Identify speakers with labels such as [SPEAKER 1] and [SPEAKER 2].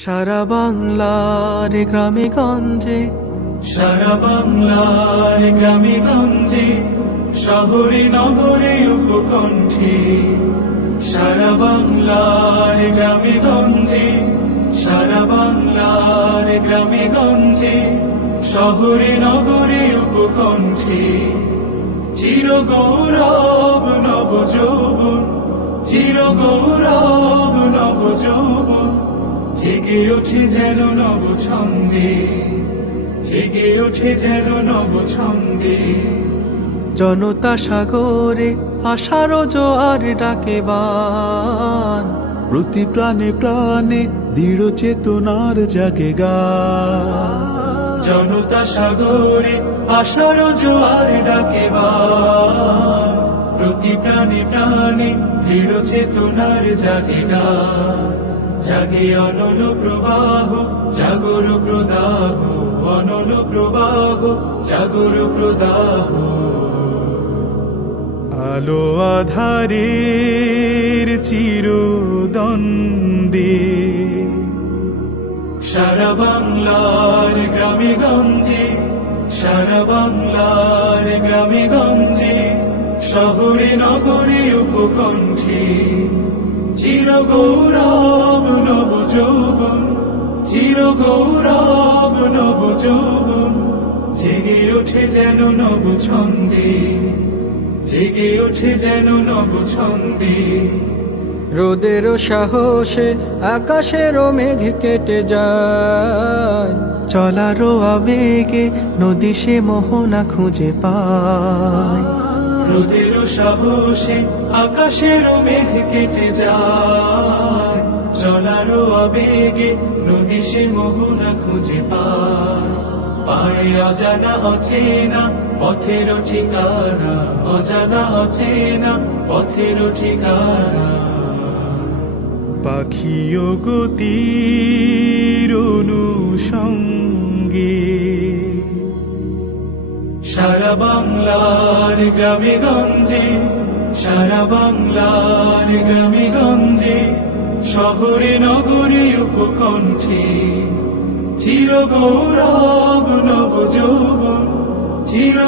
[SPEAKER 1] সারা বাংলার গ্রামে গঞ্জে।
[SPEAKER 2] সারা বাংলার গ্রামে গঞ্জে, শহরে, নগরে, উপকণ্ঠে। সারা বাংলার গ্রামে গঞ্জে, সারা বাংলার গ্রামে গঞ্জে, শহরে, নগরে, উপকণ্ঠে। চির গৌরব নব যৌবন চির গৌরব নব যৌবন জেগে ওঠে যেন নব ছন্দে জেগে ওঠে যেন নব ছন্দে
[SPEAKER 1] জনতা সাগরে আশার জোয়ার ডাকে বান
[SPEAKER 3] প্রতি প্রাণে প্রাণে দৃঢ় চেতনার জাগে গান
[SPEAKER 2] জনতা সাগরে আশার জোয়ার ডাকে। প্রতি প্রাণে প্রাণে দৃঢ় চেতনার জাগে গান। জাগে অনল প্রবাহ, জাগর প্রদাহ, অনল প্রবাহ, জাগর প্রদাহ।
[SPEAKER 3] আলো আধারের চিরদ্বন্দ্বে
[SPEAKER 2] সারা বাংলার গ্রামে গঞ্জে সারা বাংলার গ্রামে গঞ্জে শহরে, নগরে, উপকণ্ঠে চির গৌরব নব যৌবন, চির গৌরব নব যৌবন, জেগে ওঠে যেন নব ছন্দে, জেগে ওঠে যেন নব ছন্দে।
[SPEAKER 1] রোদেরও সাহসে আকাশেরও মেঘ কেটে যায় চলারও আবেগে নদী সে মোহনা খুঁজে পায়।
[SPEAKER 2] রোদের সাহসে আকাশের মেঘ কেটে যায়। চলারও আবেগে, নদী সে মোহনা খুঁজে পায়। পায় অজানা, অচেনা পথের ঠিকানা। অজানা, অচেনা পথের ঠিকানা।
[SPEAKER 3] পাখিও গতির অনুসঙ্গে
[SPEAKER 2] সারা বাংলার গ্রামে গঞ্জে সারা বাংলার গ্রামে গঞ্জে শহরে, নগরে, উপকণ্ঠে চির গৌরব নব যৌবন চির